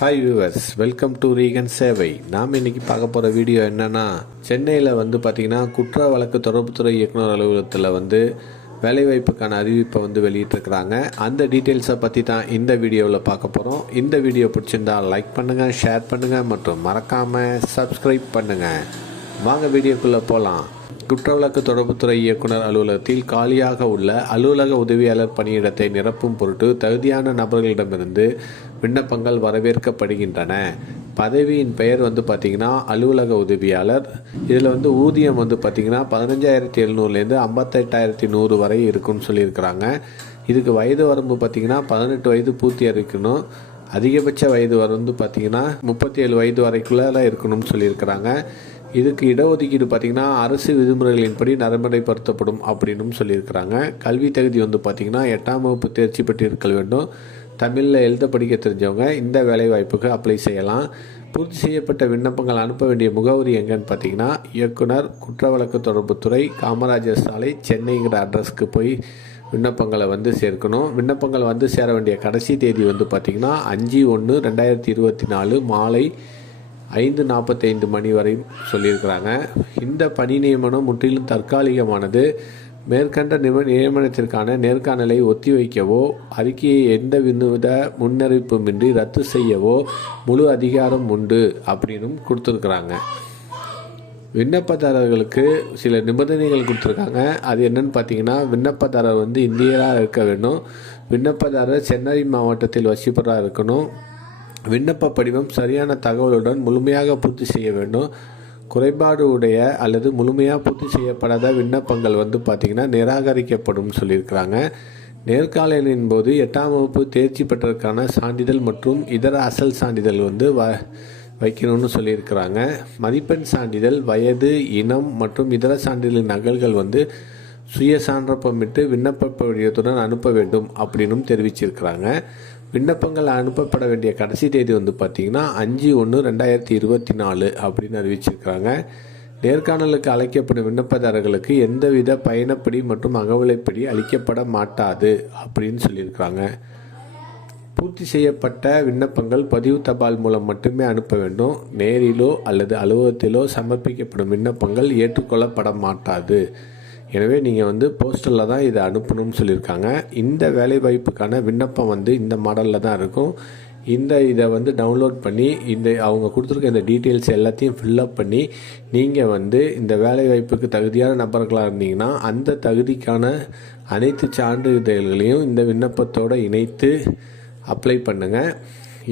Hi viewers, welcome to Regan சேவை. நாம் இன்றைக்கி பார்க்க போகிற வீடியோ என்னென்னா, சென்னையில் பார்த்திங்கன்னா குற்ற வழக்கு தொடர்புத்துறை இயக்குனர் அலுவலகத்தில் வேலைவாய்ப்புக்கான அறிவிப்பை வெளியிட்டிருக்கிறாங்க. அந்த டீட்டெயில்ஸை பற்றி தான் இந்த வீடியோவில் பார்க்க போகிறோம். இந்த வீடியோ பிடிச்சிருந்தால் லைக் பண்ணுங்கள், ஷேர் பண்ணுங்கள் மற்றும் மறக்காமல் சப்ஸ்கிரைப் பண்ணுங்கள். வாங்க வீடியோக்குள்ளே போகலாம். குற்றவழக்கு தொடர்புத்துறை இயக்குனர் அலுவலகத்தில் காலியாக உள்ள அலுவலக உதவியாளர் பணியிடத்தை நிரப்பும் பொருட்டு தகுதியான நபர்களிடமிருந்து விண்ணப்பங்கள் வரவேற்கப்படுகின்றன. பதவியின் பெயர் பார்த்திங்கன்னா அலுவலக உதவியாளர். இதில் ஊதியம் பார்த்திங்கன்னா 15,700லேருந்து 58,100 வரை இருக்குன்னு சொல்லியிருக்கிறாங்க. இதுக்கு வயது வரம்பு பார்த்திங்கன்னா 18 வயது பூர்த்தி இருக்கணும். அதிகபட்ச வயது வரம்பு பார்த்திங்கன்னா 37 வயது வரைக்குள்ள இருக்கணும்னு சொல்லியிருக்கிறாங்க. இதுக்கு இடஒதுக்கீடு பார்த்திங்கன்னா அரசு விதிமுறைகளின்படி நடைமுறைப்படுத்தப்படும் அப்படின்னு சொல்லியிருக்கிறாங்க. கல்வி தகுதி பார்த்திங்கன்னா 8ஆம் வகுப்பு தேர்ச்சி பெற்றிருக்க வேண்டும். தமிழில் எழுத படிக்க தெரிஞ்சவங்க இந்த வேலைவாய்ப்புக்கு அப்ளை செய்யலாம். பூர்த்தி செய்யப்பட்ட விண்ணப்பங்கள் அனுப்ப வேண்டிய முகவரி எங்கன்னு பார்த்தீங்கன்னா, இயக்குனர் குற்றவழக்கு தொடர்புத்துறை, காமராஜர் சாலை, சென்னைங்கிற அட்ரஸ்க்கு போய் விண்ணப்பங்களை சேர்க்கணும். விண்ணப்பங்கள் சேர வேண்டிய கடைசி தேதி பார்த்திங்கன்னா 5/1/2024 மாலை 5:45 மணி வரை சொல்லியிருக்கிறாங்க. இந்த பணி நியமனம் முற்றிலும் தற்காலிகமானது. மேற்கண்ட நியமனத்திற்கான நேர்காணலை ஒத்திவைக்கவோ அறிக்கையை எந்தவித முன்னறிவிப்புமின்றி ரத்து செய்யவோ முழு அதிகாரம் உண்டு அப்படின்னு கொடுத்துருக்குறாங்க. விண்ணப்பதாரர்களுக்கு சில நிபந்தனைகள் கொடுத்துருக்காங்க. அது என்னன்னு பார்த்தீங்கன்னா, விண்ணப்பதாரர் இந்தியராக இருக்க வேண்டும். விண்ணப்பதாரர் சென்னை மாவட்டத்தில் வசிப்பவராக இருக்கணும். விண்ணப்ப படிவம் சரியான தகவலுடன் முழுமையாக பூர்த்தி செய்ய வேண்டும். குறைபாடு உடைய அல்லது முழுமையாக பூர்த்தி செய்யப்படாத விண்ணப்பங்கள் பார்த்திங்கன்னா நிராகரிக்கப்படும் சொல்லியிருக்கிறாங்க. நேர்காணலின் போது 8ஆம் வகுப்பு தேர்ச்சி பெற்றதற்கான சான்றிதழ் மற்றும் இதர அசல் சான்றிதழ் வைக்கணும்னு சொல்லியிருக்கிறாங்க. மதிப்பெண் சான்றிதழ், வயது, இனம் மற்றும் இதர சான்றிதழின் நகல்கள் சுய சான்றப்பமிட்டு விண்ணப்ப படிவத்துடன் அனுப்ப வேண்டும் அப்படின்னும் தெரிவிச்சிருக்கிறாங்க. விண்ணப்பங்கள் அனுப்பப்பட வேண்டிய கடைசி தேதி பார்த்திங்கன்னா 5/1/2024 அப்படின்னு அறிவிச்சிருக்கிறாங்க. நேர்காணலுக்கு அழைக்கப்படும் விண்ணப்பதாரர்களுக்கு எந்தவித பயணப்படி மற்றும் அகவிலைப்படி அளிக்கப்பட மாட்டாது அப்படின்னு சொல்லியிருக்கிறாங்க. பூர்த்தி செய்யப்பட்ட விண்ணப்பங்கள் பதிவு தபால் மூலம் மட்டுமே அனுப்ப வேண்டும். நேரிலோ அல்லது அலுவலகத்திலோ சமர்ப்பிக்கப்படும் விண்ணப்பங்கள் ஏற்றுக்கொள்ளப்பட மாட்டாது. எனவே நீங்கள் போஸ்டரில் தான் இதை அனுப்பணும்னு சொல்லியிருக்காங்க. இந்த வேலைவாய்ப்புக்கான விண்ணப்பம் இந்த மாடலில் தான் இருக்கும். இதை டவுன்லோட் பண்ணி அவங்க கொடுத்துருக்க இந்த டீட்டெயில்ஸ் எல்லாத்தையும் ஃபில்லப் பண்ணி நீங்கள் இந்த வேலைவாய்ப்புக்கு தகுதியான நபர்களாக இருந்தீங்கன்னா அந்த தகுதிக்கான அனைத்து சான்றிதழ்களையும் இந்த விண்ணப்பத்தோடு இணைத்து அப்ளை பண்ணுங்கள்.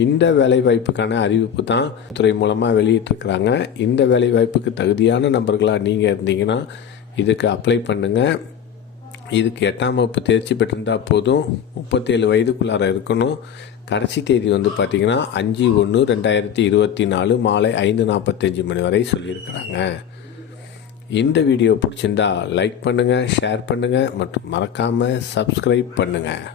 இந்த வேலைவாய்ப்புக்கான அறிவிப்பு தான் துறை மூலமாக வெளியிட்டிருக்கிறாங்க. இந்த வேலைவாய்ப்புக்கு தகுதியான நபர்களாக நீங்கள் இருந்தீங்கன்னா இதுக்கு அப்ளை பண்ணுங்கள். இதுக்கு 8ஆம் வகுப்பு தேர்ச்சி பெற்றிருந்தால் போதும். 37 வயதுக்குள்ளார இருக்கணும். கடைசி தேதி பார்த்திங்கன்னா 5/1/2024 மாலை 5:45 மணி வரை சொல்லியிருக்கிறாங்க. இந்த வீடியோ பிடிச்சிருந்தா லைக் பண்ணுங்கள், ஷேர் பண்ணுங்கள் மற்றும் மறக்காமல் சப்ஸ்கிரைப் பண்ணுங்கள்.